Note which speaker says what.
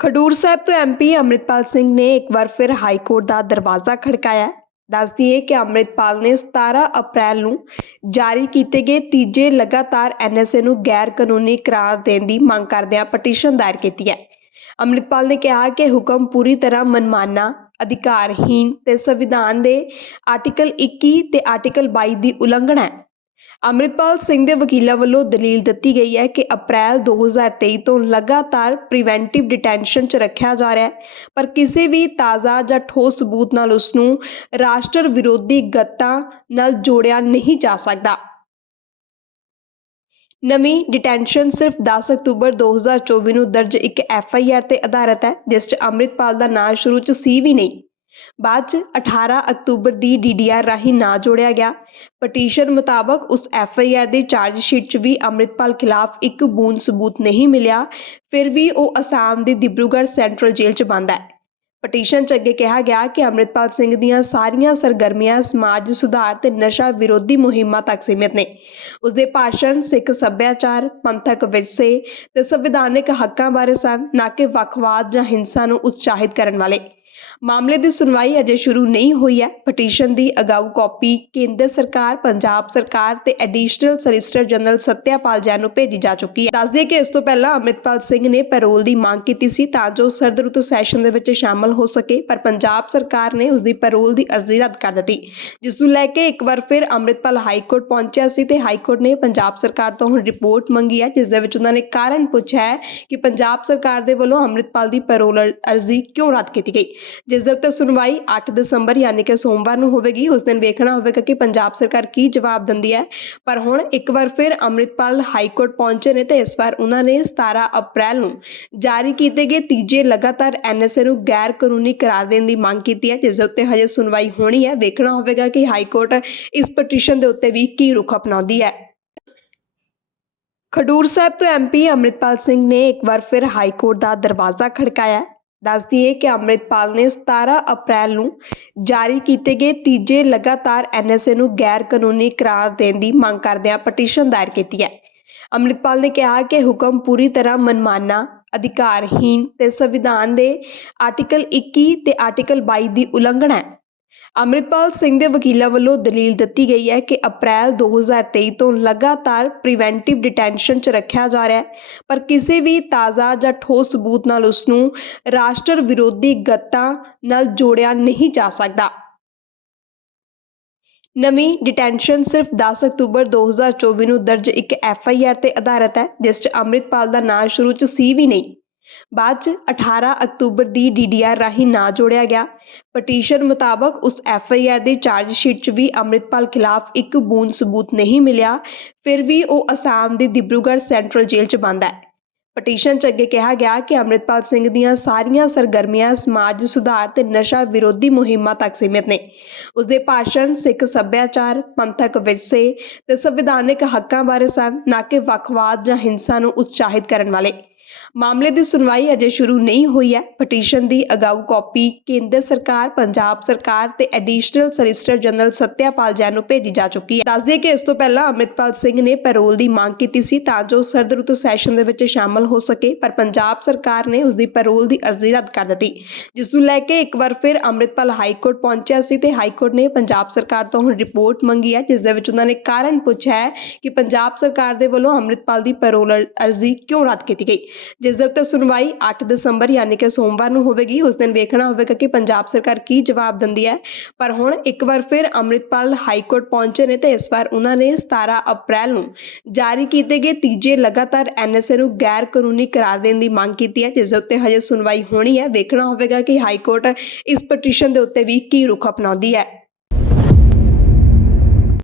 Speaker 1: ਖਡੂਰ ਸਾਹਿਬ ਤੋਂ ਐਮਪੀ ਅੰਮ੍ਰਿਤਪਾਲ ਸਿੰਘ ਨੇ ਇੱਕ ਵਾਰ ਫਿਰ ਹਾਈ ਕੋਰਟ ਦਾ ਦਰਵਾਜ਼ਾ ਖੜਕਾਇਆ ਹੈ। ਦੱਸ ਦਈਏ ਕਿ ਅੰਮ੍ਰਿਤਪਾਲ ਨੇ 17 ਅਪ੍ਰੈਲ ਨੂੰ ਜਾਰੀ ਕੀਤੇ ਗਏ ਤੀਜੇ ਲਗਾਤਾਰ ਐਨਐਸਏ ਨੂੰ ਗੈਰ ਕਾਨੂੰਨੀ ਕਰਾਰ ਦੇਣ ਦੀ ਮੰਗ ਕਰਦਿਆਂ ਪਟੀਸ਼ਨ ਦਾਇਰ ਕੀਤੀ ਹੈ ਅੰਮ੍ਰਿਤਪਾਲ ਨੇ ਕਿਹਾ ਕਿ ਹੁਕਮ ਪੂਰੀ ਤਰ੍ਹਾਂ ਮਨਮਾਨਾ, ਅਧਿਕਾਰਹੀਣ ਤੇ ਸੰਵਿਧਾਨ ਦੇ ਆਰਟੀਕਲ 21 ਤੇ ਆਰਟੀਕਲ 22 ਦੀ ਉਲੰਘਣਾ ਹੈ ਅੰਮ੍ਰਿਤਪਾਲ ਸਿੰਘ ਦੇ ਵਕੀਲਾਂ ਵੱਲੋਂ ਦਲੀਲ ਦਿੱਤੀ ਗਈ ਹੈ ਕਿ ਅਪ੍ਰੈਲ 2023 ਤੋਂ ਲਗਾਤਾਰ ਪ੍ਰੀਵੈਂਟਿਵ ਡਿਟੈਂਸ਼ਨ 'ਚ ਰੱਖਿਆ ਜਾ ਰਿਹਾ ਹੈ, ਪਰ ਕਿਸੇ ਵੀ ਤਾਜ਼ਾ ਜਾਂ ਠੋਸ ਸਬੂਤ ਨਾਲ ਉਸ ਨੂੰ ਰਾਸ਼ਟਰ ਵਿਰੋਧੀ ਗੱਤਾਂ ਨਾਲ ਜੋੜਿਆ ਨਹੀਂ ਜਾ ਸਕਦਾ। ਨਵੀਂ ਡਿਟੈਂਸ਼ਨ ਸਿਰਫ 10 ਅਕਤੂਬਰ 2024 ਨੂੰ ਦਰਜ ਇੱਕ ਐਫ ਆਈ ਆਰ ਤੇ ਆਧਾਰਿਤ ਹੈ, ਜਿਸ 'ਚ ਅੰਮ੍ਰਿਤਪਾਲ ਦਾ ਨਾਂ ਸ਼ੁਰੂ 'ਚ ਸੀ ਵੀ ਨਹੀਂ। ਬਾਅਦ 'ਚ 18 ਅਕਤੂਬਰ ਦੀ ਡੀ ਡੀਡੀਆਰ ਰਾਹੀਂ ਨਾਂ ਜੋੜਿਆ ਗਿਆ। ਪਟੀਸ਼ਨ ਮੁਤਾਬਕ ਉਸ ਐਫ ਆਈ ਆਰ ਦੀ ਚਾਰਜ ਸ਼ੀਟ 'ਚ ਵੀ ਅੰਮ੍ਰਿਤਪਾਲ ਖਿਲਾਫ ਇੱਕ ਬੂੰਦ ਸਬੂਤ ਨਹੀਂ ਮਿਲਿਆ, ਫਿਰ ਵੀ ਉਹ ਅਸਾਮ ਦੀ ਦਿਬਰੂਗੜ੍ਹ ਸੈਂਟਰਲ ਜੇਲ੍ਹ 'ਚ ਬੰਦ ਹੈ। ਪਟੀਸ਼ਨ 'ਚ ਅੱਗੇ ਕਿਹਾ ਗਿਆ ਕਿ ਅੰਮ੍ਰਿਤਪਾਲ ਸਿੰਘ ਦੀਆਂ ਸਾਰੀਆਂ ਸਰਗਰਮੀਆਂ ਸਮਾਜ ਸੁਧਾਰ ਤੇ ਨਸ਼ਾ ਵਿਰੋਧੀ ਮੁਹਿੰਮਾਂ ਤੱਕ ਸੀਮਿਤ ਨੇ। ਉਸ ਦੇ ਭਾਸ਼ਣ ਸਿੱਖ ਸੱਭਿਆਚਾਰ, ਪੰਥਕ ਵਿਰਸੇ ਤੇ ਸੰਵਿਧਾਨਿਕ ਹੱਕਾਂ ਬਾਰੇ ਸਨ, ਨਾ ਕਿ ਵੱਖਵਾਦ ਜਾਂ ਹਿੰਸਾ ਨੂੰ ਉਤਸ਼ਾਹਿਤ ਕਰਨ ਵਾਲੇ। ਮਾਮਲੇ ਦੀ ਸੁਣਵਾਈ ਅਜੇ ਸ਼ੁਰੂ ਨਹੀਂ ਹੋਈ ਹੈ। ਪਟੀਸ਼ਨ ਦੀ ਅਗਾਊ ਕਾਪੀ ਕੇਂਦਰ ਸਰਕਾਰ, ਪੰਜਾਬ ਸਰਕਾਰ ਤੇ additional solicitor general Satyapal Jain ਨੂੰ ਭੇਜੀ ਜਾ ਚੁੱਕੀ ਹੈ। ਦੱਸਦੇ ਕਿ ਇਸ ਤੋਂ ਪਹਿਲਾਂ ਅੰਮ੍ਰਿਤਪਾਲ ਸਿੰਘ ਨੇ ਪੈਰੋਲ ਦੀ ਮੰਗ ਕੀਤੀ ਸੀ ਤਾਂ ਜੋ ਸਰਦ ਰੁੱਤ ਸੈਸ਼ਨ ਦੇ ਵਿੱਚ ਸ਼ਾਮਲ ਹੋ ਸਕੇ, ਪਰ ਪੰਜਾਬ ਸਰਕਾਰ ਨੇ ਉਸ ਦੀ ਪੈਰੋਲ ਦੀ ਅਰਜ਼ੀ ਰੱਦ ਕਰ ਦਿੱਤੀ। ਜਿਸ ਨੂੰ ਲੈ ਕੇ ਇੱਕ ਵਾਰ ਫਿਰ ਅੰਮ੍ਰਿਤਪਾਲ ਹਾਈ ਕੋਰਟ ਪਹੁੰਚਿਆ ਸੀ ਤੇ ਹਾਈ ਕੋਰਟ ਨੇ ਪੰਜਾਬ ਸਰਕਾਰ ਤੋਂ ਹੁਣ ਰਿਪੋਰਟ ਮੰਗੀ ਹੈ, ਜਿਸ ਦੇ ਵਿੱਚ ਉਹਨਾਂ ਨੇ ਕਾਰਨ ਪੁੱਛਿਆ ਹੈ ਕਿ ਪੰਜਾਬ ਸਰਕਾਰ ਦੇ ਵੱਲੋਂ ਅੰਮ੍ਰਿਤਪਾਲ ਦੀ ਪੈਰੋਲ ਅਰਜ਼ੀ ਕਿਉਂ ਰੱਦ ਕੀਤੀ ਗਈ। ਜਿਸ ਦੇ ਉੱਤੇ ਸੁਣਵਾਈ 8 ਦਸੰਬਰ ਯਾਨੀ ਕਿ ਸੋਮਵਾਰ ਨੂੰ ਹੋਵੇਗੀ, ਉਸ ਦਿਨ ਵੇਖਣਾ ਹੋਵੇਗਾ ਕਿ ਪੰਜਾਬ ਸਰਕਾਰ ਕੀ ਜਵਾਬ ਦਿੰਦੀ ਹੈ। ਪਰ ਹੁਣ ਇੱਕ ਵਾਰ ਫਿਰ ਅੰਮ੍ਰਿਤਪਾਲ ਹਾਈ ਕੋਰਟ ਪਹੁੰਚੇ ਨੇ ਤੇ ਇਸ ਵਾਰ ਉਹਨਾਂ ਨੇ 17 ਅਪ੍ਰੈਲ ਨੂੰ ਜਾਰੀ ਕੀਤੇ ਗਏ ਤੀਜੇ ਲਗਾਤਾਰ ਐਨਐਸਏ ਨੂੰ ਗੈਰ ਕਾਨੂੰਨੀ ਕਰਾਰ ਦੇਣ ਦੀ ਮੰਗ ਕੀਤੀ ਹੈ, ਜਿਸ ਦੇ ਉੱਤੇ ਹਜੇ ਸੁਣਵਾਈ ਹੋਣੀ ਹੈ। ਵੇਖਣਾ ਹੋਵੇਗਾ ਕਿ ਹਾਈ ਕੋਰਟ ਇਸ ਪਟੀਸ਼ਨ ਦੇ ਉੱਤੇ ਵੀ ਕੀ ਰੁਖ ਅਪਣਾਉਂਦੀ ਹੈ। ਖਡੂਰ ਸਾਹਿਬ ਤੋਂ ਐਮਪੀ ਅੰਮ੍ਰਿਤਪਾਲ ਸਿੰਘ ਨੇ ਇੱਕ ਵਾਰ ਫਿਰ ਹਾਈ ਕੋਰਟ ਦਾ ਦਰਵਾਜ਼ਾ ਖੜਕਾਇਆ। ਦੱਸ ਦਈਏ ਕਿ ਅੰਮ੍ਰਿਤਪਾਲ ਨੇ 17 ਅਪ੍ਰੈਲ ਨੂੰ ਜਾਰੀ ਕੀਤੇ ਗਏ ਤੀਜੇ ਲਗਾਤਾਰ ਐਨਐਸਏ ਨੂੰ ਗੈਰ ਕਾਨੂੰਨੀ ਕਰਾਰ ਦੇਣ ਦੀ ਮੰਗ ਕਰਦਿਆਂ ਪਟੀਸ਼ਨ ਦਾਇਰ ਕੀਤੀ ਹੈ। ਅੰਮ੍ਰਿਤਪਾਲ ਨੇ ਕਿਹਾ ਕਿ ਹੁਕਮ ਪੂਰੀ ਤਰ੍ਹਾਂ ਮਨਮਾਨਾ, ਅਧਿਕਾਰਹੀਣ ਤੇ ਸੰਵਿਧਾਨ ਦੇ ਆਰਟੀਕਲ 21 ਤੇ ਆਰਟੀਕਲ 22 ਦੀ ਉਲੰਘਣਾ ਹੈ। ਅੰਮ੍ਰਿਤਪਾਲ ਸਿੰਘ ਦੇ ਵਕੀਲਾਂ ਵੱਲੋਂ ਦਲੀਲ ਦਿੱਤੀ ਗਈ ਹੈ ਕਿ ਅਪ੍ਰੈਲ 2023 ਤੋਂ ਲਗਾਤਾਰ ਪ੍ਰੀਵੈਂਟਿਵ ਡਿਟੈਂਸ਼ਨ 'ਚ ਰੱਖਿਆ ਜਾ ਰਿਹਾ ਹੈ, ਪਰ ਕਿਸੇ ਵੀ ਤਾਜ਼ਾ ਜਾਂ ਠੋਸ ਸਬੂਤ ਨਾਲ ਉਸ ਨੂੰ ਰਾਸ਼ਟਰ ਵਿਰੋਧੀ ਗੱਤਾਂ ਨਾਲ ਜੋੜਿਆ ਨਹੀਂ ਜਾ ਸਕਦਾ। ਨਵੀਂ ਡਿਟੈਂਸ਼ਨ ਸਿਰਫ 10 ਅਕਤੂਬਰ 2024 ਨੂੰ ਦਰਜ ਇੱਕ ਐਫ ਆਈ ਆਰ ਤੇ ਆਧਾਰਿਤ ਹੈ, ਜਿਸ 'ਚ ਅੰਮ੍ਰਿਤਪਾਲ ਦਾ ਨਾਂ ਸ਼ੁਰੂ 'ਚ ਸੀ ਵੀ ਨਹੀਂ। ਬਾਅਦ 'ਚ 18 ਅਕਤੂਬਰ ਦੀ ਡੀਡੀਆਰ ਰਾਹੀਂ ਨਾਂ ਜੋੜਿਆ ਗਿਆ। ਪਟੀਸ਼ਨ ਮੁਤਾਬਕ ਉਸ ਐਫ ਆਈ ਆਰ ਦੀ ਚਾਰਜ ਸ਼ੀਟ 'ਚ ਵੀ ਅੰਮ੍ਰਿਤਪਾਲ ਖਿਲਾਫ ਇੱਕ ਬੂੰਦ ਸਬੂਤ ਨਹੀਂ ਮਿਲਿਆ, ਫਿਰ ਵੀ ਉਹ ਅਸਾਮ ਦੀ ਦਿਬਰੂਗੜ੍ਹ ਸੈਂਟਰਲ ਜੇਲ੍ਹ 'ਚ ਬੰਦ ਹੈ। ਪਟੀਸ਼ਨ 'ਚ ਅੱਗੇ ਕਿਹਾ ਗਿਆ ਕਿ ਅੰਮ੍ਰਿਤਪਾਲ ਸਿੰਘ ਦੀਆਂ ਸਾਰੀਆਂ ਸਰਗਰਮੀਆਂ ਸਮਾਜ ਸੁਧਾਰ ਤੇ ਨਸ਼ਾ ਵਿਰੋਧੀ ਮੁਹਿੰਮਾਂ ਤੱਕ ਸੀਮਿਤ ਨੇ। ਉਸ ਦੇ ਭਾਸ਼ਣ ਸਿੱਖ ਸੱਭਿਆਚਾਰ, ਪੰਥਕ ਵਿਰਸੇ ਤੇ ਸੰਵਿਧਾਨਿਕ ਹੱਕਾਂ ਬਾਰੇ ਸਨ, ਨਾ ਕਿ ਵੱਖਵਾਦ ਜਾਂ ਹਿੰਸਾ ਨੂੰ ਉਤਸ਼ਾਹਿਤ ਕਰਨ ਵਾਲੇ। ਮਾਮਲੇ ਦੀ ਸੁਣਵਾਈ ਅਜੇ ਸ਼ੁਰੂ ਨਹੀਂ ਹੋਈ ਹੈ। ਪਟੀਸ਼ਨ ਦੀ ਅਗਾਊ ਕਾਪੀ ਕੇਂਦਰ ਸਰਕਾਰ, ਪੰਜਾਬ ਸਰਕਾਰ ਤੇ additional solicitor general Satyapal Jain ਨੂੰ ਭੇਜੀ ਜਾ ਚੁੱਕੀ ਹੈ। ਦੱਸਦੇ ਕਿ ਇਸ ਤੋਂ ਪਹਿਲਾਂ ਅੰਮ੍ਰਿਤਪਾਲ ਸਿੰਘ ਨੇ ਪੈਰੋਲ ਦੀ ਮੰਗ ਕੀਤੀ ਸੀ ਤਾਂ ਜੋ ਸਰਦ ਰੁੱਤ ਸੈਸ਼ਨ ਦੇ ਵਿੱਚ ਸ਼ਾਮਲ ਹੋ ਸਕੇ, ਪਰ ਪੰਜਾਬ ਸਰਕਾਰ ਨੇ ਉਸ ਦੀ ਪੈਰੋਲ ਦੀ ਅਰਜ਼ੀ ਰੱਦ ਕਰ ਦਿੱਤੀ। ਜਿਸ ਨੂੰ ਲੈ ਕੇ ਇੱਕ ਵਾਰ ਫਿਰ ਅੰਮ੍ਰਿਤਪਾਲ ਹਾਈ ਕੋਰਟ ਪਹੁੰਚਿਆ ਸੀ ਤੇ ਹਾਈ ਕੋਰਟ ਨੇ ਪੰਜਾਬ ਸਰਕਾਰ ਤੋਂ ਹੁਣ ਰਿਪੋਰਟ ਮੰਗੀ ਹੈ, ਜਿਸ ਦੇ ਵਿੱਚ ਉਹਨਾਂ ਨੇ ਕਾਰਨ ਪੁੱਛਿਆ ਹੈ ਕਿ ਪੰਜਾਬ ਸਰਕਾਰ ਦੇ ਵੱਲੋਂ ਅੰਮ੍ਰਿਤਪਾਲ ਦੀ ਪੈਰੋਲ ਅਰਜ਼ੀ ਕਿਉਂ ਰੱਦ ਕੀਤੀ ਗਈ। ਜਿਸ ਦੇ ਉੱਤੇ ਸੁਣਵਾਈ 8 ਦਸੰਬਰ ਯਾਨੀ ਕਿ ਸੋਮਵਾਰ ਨੂੰ ਹੋਵੇਗੀ, ਉਸ ਦਿਨ ਵੇਖਣਾ ਹੋਵੇਗਾ ਕਿ ਪੰਜਾਬ ਸਰਕਾਰ ਕੀ ਜਵਾਬ ਦਿੰਦੀ ਹੈ। ਪਰ ਹੁਣ ਇੱਕ ਵਾਰ ਫਿਰ ਅੰਮ੍ਰਿਤਪਾਲ ਹਾਈ ਕੋਰਟ ਪਹੁੰਚੇ ਨੇ ਤੇ ਇਸ ਵਾਰ ਉਹਨਾਂ ਨੇ 17 ਅਪ੍ਰੈਲ ਨੂੰ ਜਾਰੀ ਕੀਤੇ ਗਏ ਤੀਜੇ ਲਗਾਤਾਰ ਐਨਐਸਏ ਨੂੰ ਗੈਰ ਕਾਨੂੰਨੀ ਕਰਾਰ ਦੇਣ ਦੀ ਮੰਗ ਕੀਤੀ ਹੈ, ਜਿਸ ਦੇ ਉੱਤੇ ਹਜੇ ਸੁਣਵਾਈ ਹੋਣੀ ਹੈ। ਵੇਖਣਾ ਹੋਵੇਗਾ ਕਿ ਹਾਈ ਕੋਰਟ ਇਸ ਪਟੀਸ਼ਨ ਦੇ ਉੱਤੇ ਵੀ ਕੀ ਰੁਖ ਅਪਣਾਉਂਦੀ ਹੈ।